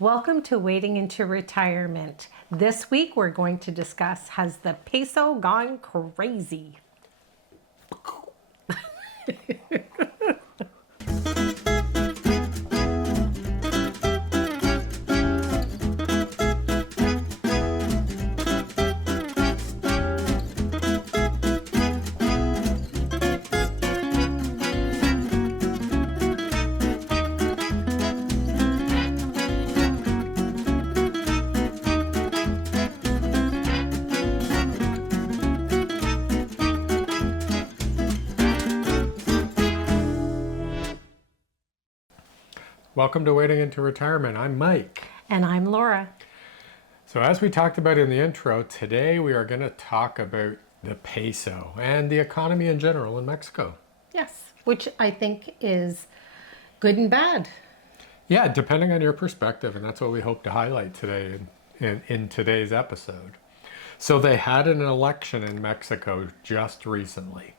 Welcome to Wading into Retirement. This week we're going to discuss, has the peso gone crazy? Welcome to Wading into Retirement. I'm Mike. And I'm Laura. So as we talked about in the intro, today we are going to talk about the peso and the economy in general in Mexico. Yes, which I think is good and bad. Yeah, depending on your perspective, and that's what we hope to highlight today in today's episode. So they had an election in Mexico just recently.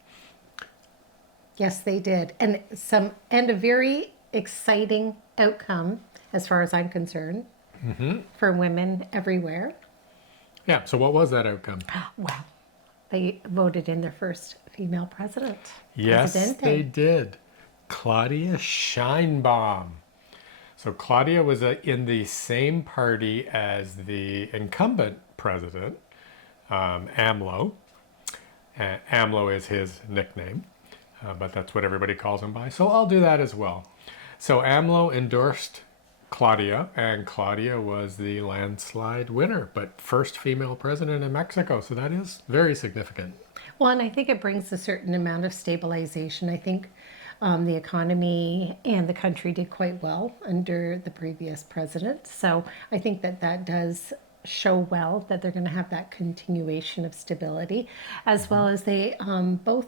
Yes, they did. And a very exciting outcome, as far as I'm concerned, for women everywhere. Yeah, so what was that outcome? Well, they voted in their first female president. Yes, Presidente. they did. Claudia Sheinbaum. So Claudia was in the same party as the incumbent president, AMLO. AMLO is his nickname, but that's what everybody calls him by. So I'll do that as well. So AMLO endorsed Claudia, and Claudia was the landslide winner, but first female president in Mexico. So that is very significant. Well, and I think it brings a certain amount of stabilization. I think the economy and the country did quite well under the previous president. So I think that does show well that they're going to have that continuation of stability, as well as they both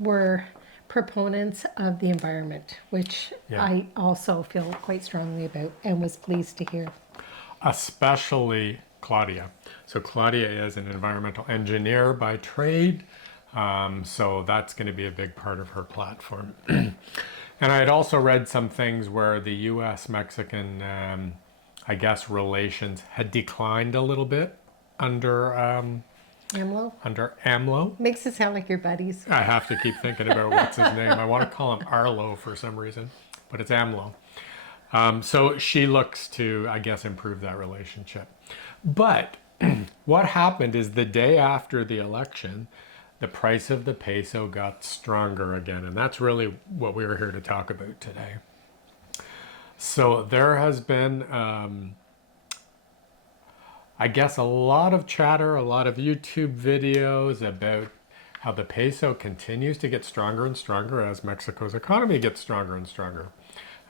were proponents of the environment, which I also feel quite strongly about and was pleased to hear. Especially Claudia. So Claudia is an environmental engineer by trade, so that's going to be a big part of her platform. And I had also read some things where the U.S.-Mexican, I guess, relations had declined a little bit under AMLO. Makes it sound like your buddies. I have to keep thinking about what's his name. I want to call him Arlo for some reason, but it's AMLO. So she looks to, I guess, improve that relationship. But what happened is the day after the election, the price of the peso got stronger again. And that's really what we were here to talk about today. So there has been, I guess, a lot of chatter, a lot of YouTube videos about how the peso continues to get stronger and stronger as Mexico's economy gets stronger and stronger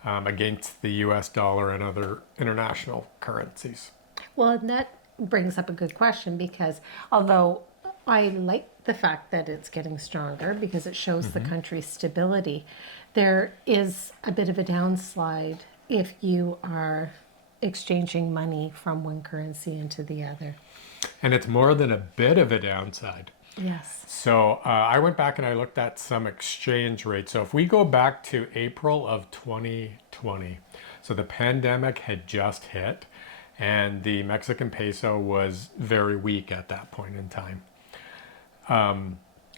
against the US dollar and other international currencies. Well, and that brings up a good question, because although I like the fact that it's getting stronger because it shows the country's stability, there is a bit of a downslide if you are exchanging money from one currency into the other. And it's more than a bit of a downside. Yes. So I went back and I looked at some exchange rates. So if we go back to April of 2020, so the pandemic had just hit and the Mexican peso was very weak at that point in time.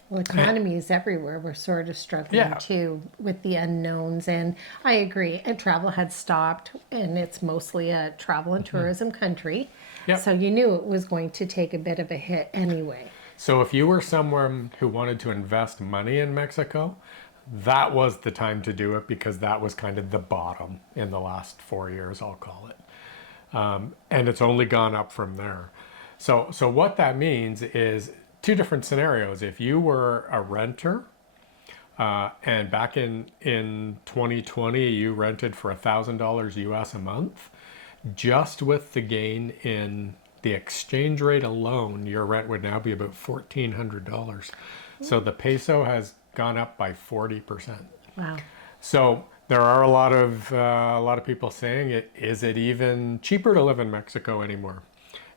Well, economies everywhere were sort of struggling too with the unknowns, and I agree. And travel had stopped, and it's mostly a travel and tourism country. Yep. So you knew it was going to take a bit of a hit anyway. So if you were someone who wanted to invest money in Mexico, that was the time to do it, because that was kind of the bottom in the last 4 years, I'll call it. And it's only gone up from there. So what that means is two different scenarios. If you were a renter and back in 2020 you rented for $1,000 US a month, just with the gain in the exchange rate alone, your rent would now be about $1,400. So the peso has gone up by 40%. Wow. So there are a lot of people saying, is it even cheaper to live in Mexico anymore?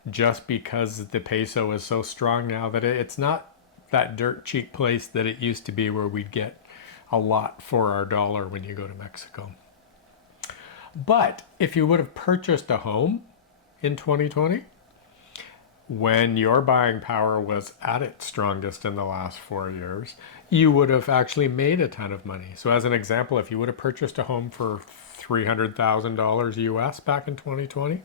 Just because the peso is so strong now that it's not that dirt cheap place that it used to be, where we'd get a lot for our dollar when you go to Mexico. But if you would have purchased a home in 2020, when your buying power was at its strongest in the last 4 years, you would have actually made a ton of money. So, as an example, if you would have purchased a home for $300,000 US back in 2020,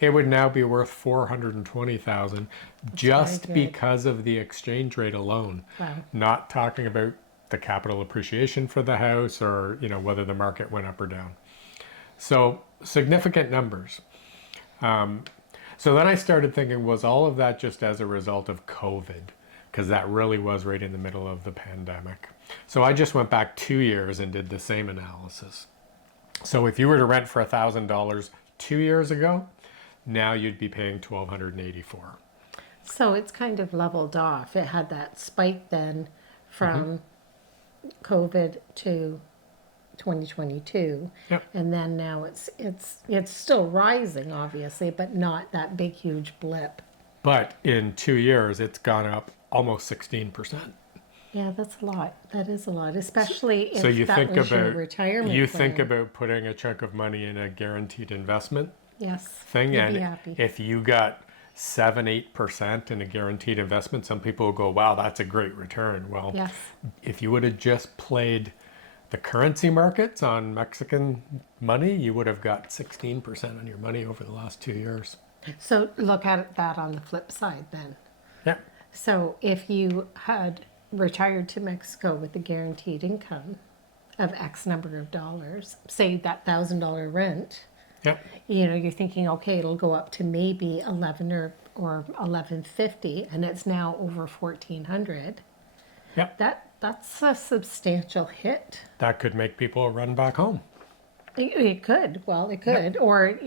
it would now be worth 420,000 just good. because of the exchange rate alone. Wow. Not talking about the capital appreciation for the house or, whether the market went up or down. So, significant numbers. So then I started thinking, was all of that just as a result of COVID? Because that really was right in the middle of the pandemic. So I just went back 2 years and did the same analysis. So if you were to rent for $1,000 2 years ago, now you'd be paying $1,284. So it's kind of leveled off. It had that spike then from COVID to 2022. Yep. And then now it's still rising, obviously, but not that big huge blip. But in 2 years, it's gone up almost 16%. Yeah, that's a lot. That is a lot, especially if So you that think was your about retirement you plan. think about putting a chunk of money in a guaranteed investment Yes, thing, you'd and be happy. if you got 7-8% in a guaranteed investment, some people will go, "Wow, that's a great return." Well, Yes. if you would have just played the currency markets on Mexican money, you would have got 16% on your money over the last 2 years. So look at that on the flip side then. Yeah, So if you had retired to Mexico with a guaranteed income of X number of dollars, say that $1,000 rent, yeah, you're thinking, okay, it'll go up to maybe 11 or 1150, and it's now over 1400. yeah. That's a substantial hit. That could make people run back home. It could. Well, it could. Or,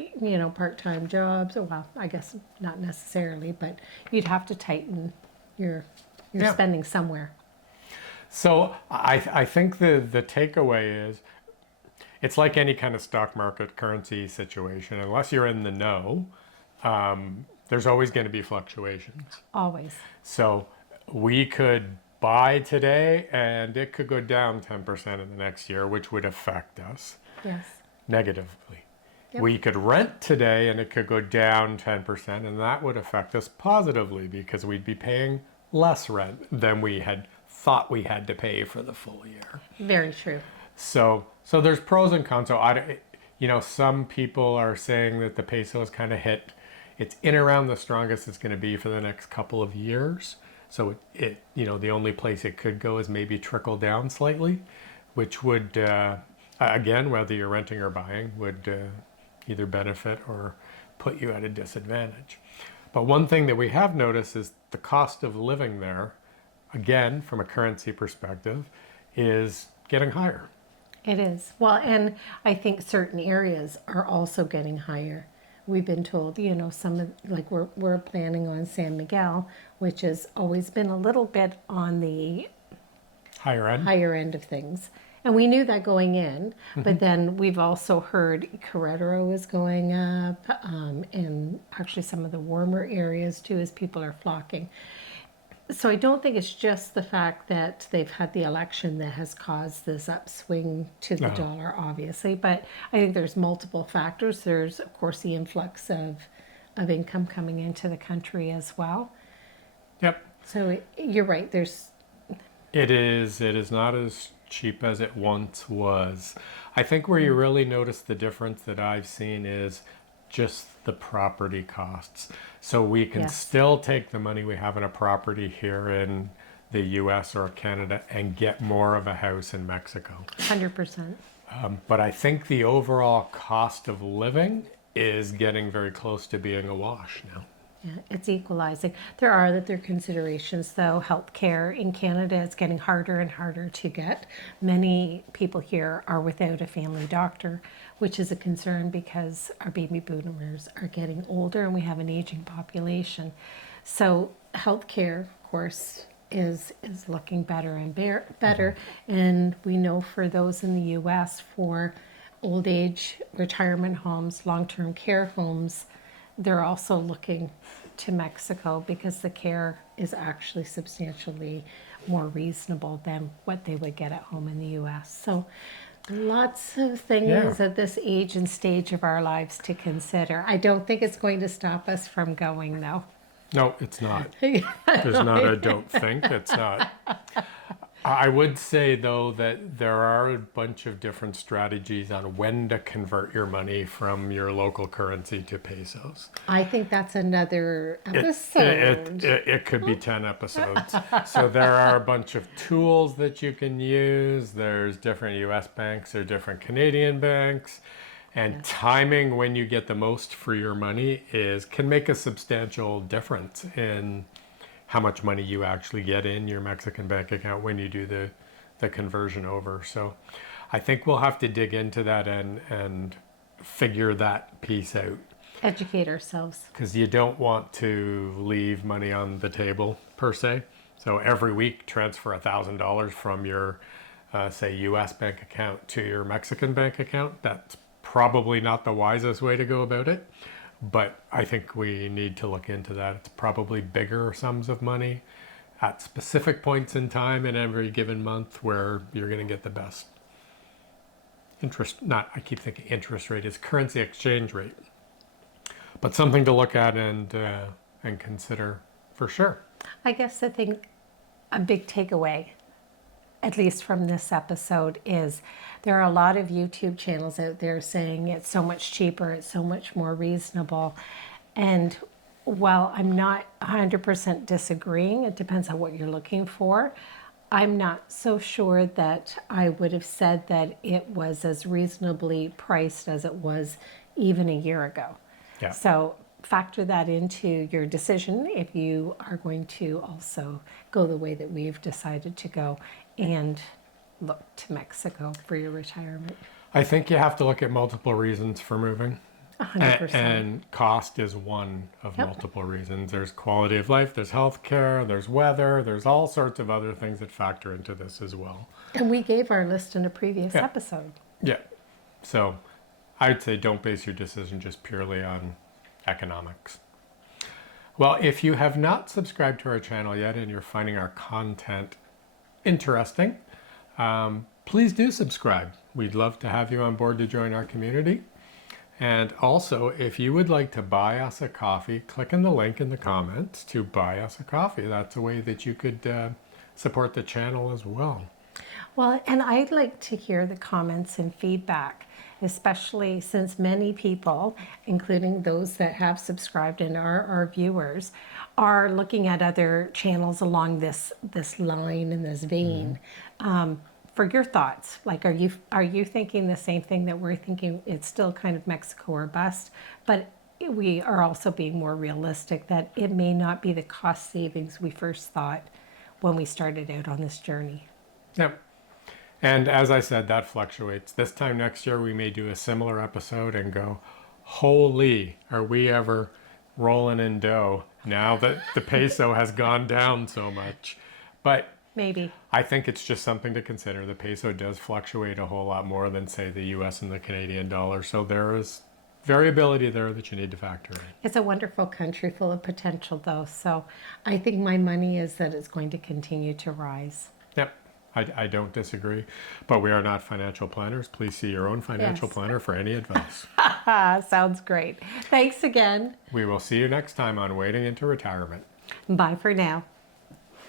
part-time jobs. Well, I guess not necessarily, but you'd have to tighten your Yeah. spending somewhere. So I think the takeaway is it's like any kind of stock market currency situation. Unless you're in the know, there's always going to be fluctuations. Always. So we could buy today and it could go down 10% in the next year, which would affect us Yes. negatively. Yep. We could rent today and it could go down 10%, and that would affect us positively because we'd be paying less rent than we had thought we had to pay for the full year. Very true. So there's pros and cons. So some people are saying that the peso is kind of hit. It's in around the strongest it's going to be for the next couple of years. So the only place it could go is maybe trickle down slightly, which would, again, whether you're renting or buying, would either benefit or put you at a disadvantage. But one thing that we have noticed is the cost of living there, again, from a currency perspective, is getting higher. It is. Well, and I think certain areas are also getting higher. We've been told, some of, like we're planning on San Miguel, which has always been a little bit on the Higher end? higher end of things. And we knew that going in, but then we've also heard Querétaro is going up, and actually some of the warmer areas too, as people are flocking. So I don't think it's just the fact that they've had the election that has caused this upswing to the dollar, obviously, but I think there's multiple factors. There's, of course, the influx of income coming into the country as well. Yep. So you're right. It is not as cheap as it once was. I think where you really notice the difference that I've seen is just the property costs. So we can Yes. still take the money we have in a property here in the US or Canada and get more of a house in Mexico. 100%. But I think the overall cost of living is getting very close to being a wash now. Yeah, it's equalizing. There are other considerations, though. Healthcare in Canada is getting harder and harder to get. Many people here are without a family doctor, which is a concern because our baby boomers are getting older and we have an aging population. So healthcare, of course, is looking better and better. And we know for those in the U.S. for old age retirement homes, long-term care homes, they're also looking to Mexico because the care is actually substantially more reasonable than what they would get at home in the U.S. So Lots of things Yeah. at this age and stage of our lives to consider. I don't think it's going to stop us from going, though. No, it's not. There's not a don't think. It's not. I would say, though, that there are a bunch of different strategies on when to convert your money from your local currency to pesos. I think that's another It, episode. it could be 10 episodes. So there are a bunch of tools that you can use. There's different US banks or different Canadian banks. And timing when you get the most for your money can make a substantial difference in how much money you actually get in your Mexican bank account when you do the conversion over. So I think we'll have to dig into that and figure that piece out, Educate ourselves. because you don't want to leave money on the table per se. So every week transfer $1,000 from your say US bank account to your Mexican bank account. That's probably not the wisest way to go about it. But I think we need to look into that. It's probably bigger sums of money at specific points in time in every given month where you're going to get the best interest. Not, I keep thinking interest rate is currency exchange rate, but something to look at and consider for sure. I guess I think a big takeaway, at least from this episode, is there are a lot of YouTube channels out there saying it's so much cheaper, it's so much more reasonable. And while I'm not 100% disagreeing, it depends on what you're looking for. I'm not so sure that I would have said that it was as reasonably priced as it was even a year ago. Yeah. So factor that into your decision if you are going to also go the way that we've decided to go and look to Mexico for your retirement. I think you have to look at multiple reasons for moving. 100%. And cost is one of Yep. multiple reasons. There's quality of life, there's healthcare, there's weather, there's all sorts of other things that factor into this as well. And we gave our list in a previous Yeah. episode. Yeah. So I'd say don't base your decision just purely on economics. Well, if you have not subscribed to our channel yet and you're finding our content interesting, please do subscribe. We'd love to have you on board to join our community. And also, if you would like to buy us a coffee, click on the link in the comments to buy us a coffee. That's a way that you could support the channel as well. Well, and I'd like to hear the comments and feedback, especially since many people, including those that have subscribed and are our viewers, are looking at other channels along this line and this vein. For your thoughts, like, are you thinking the same thing that we're thinking? It's still kind of Mexico or bust, but we are also being more realistic that it may not be the cost savings we first thought when we started out on this journey. Yep. And as I said, that fluctuates. This time next year, we may do a similar episode and go, holy, are we ever rolling in dough now that the peso has gone down so much? But Maybe. I think it's just something to consider. The peso does fluctuate a whole lot more than, say, the US and the Canadian dollar. So there is variability there that you need to factor in. It's a wonderful country full of potential, though. So I think my money is that it's going to continue to rise. Yep, I don't disagree. But we are not financial planners. Please see your own financial Yes. planner for any advice. Sounds great. Thanks again. We will see you next time on Wading into Retirement. Bye for now.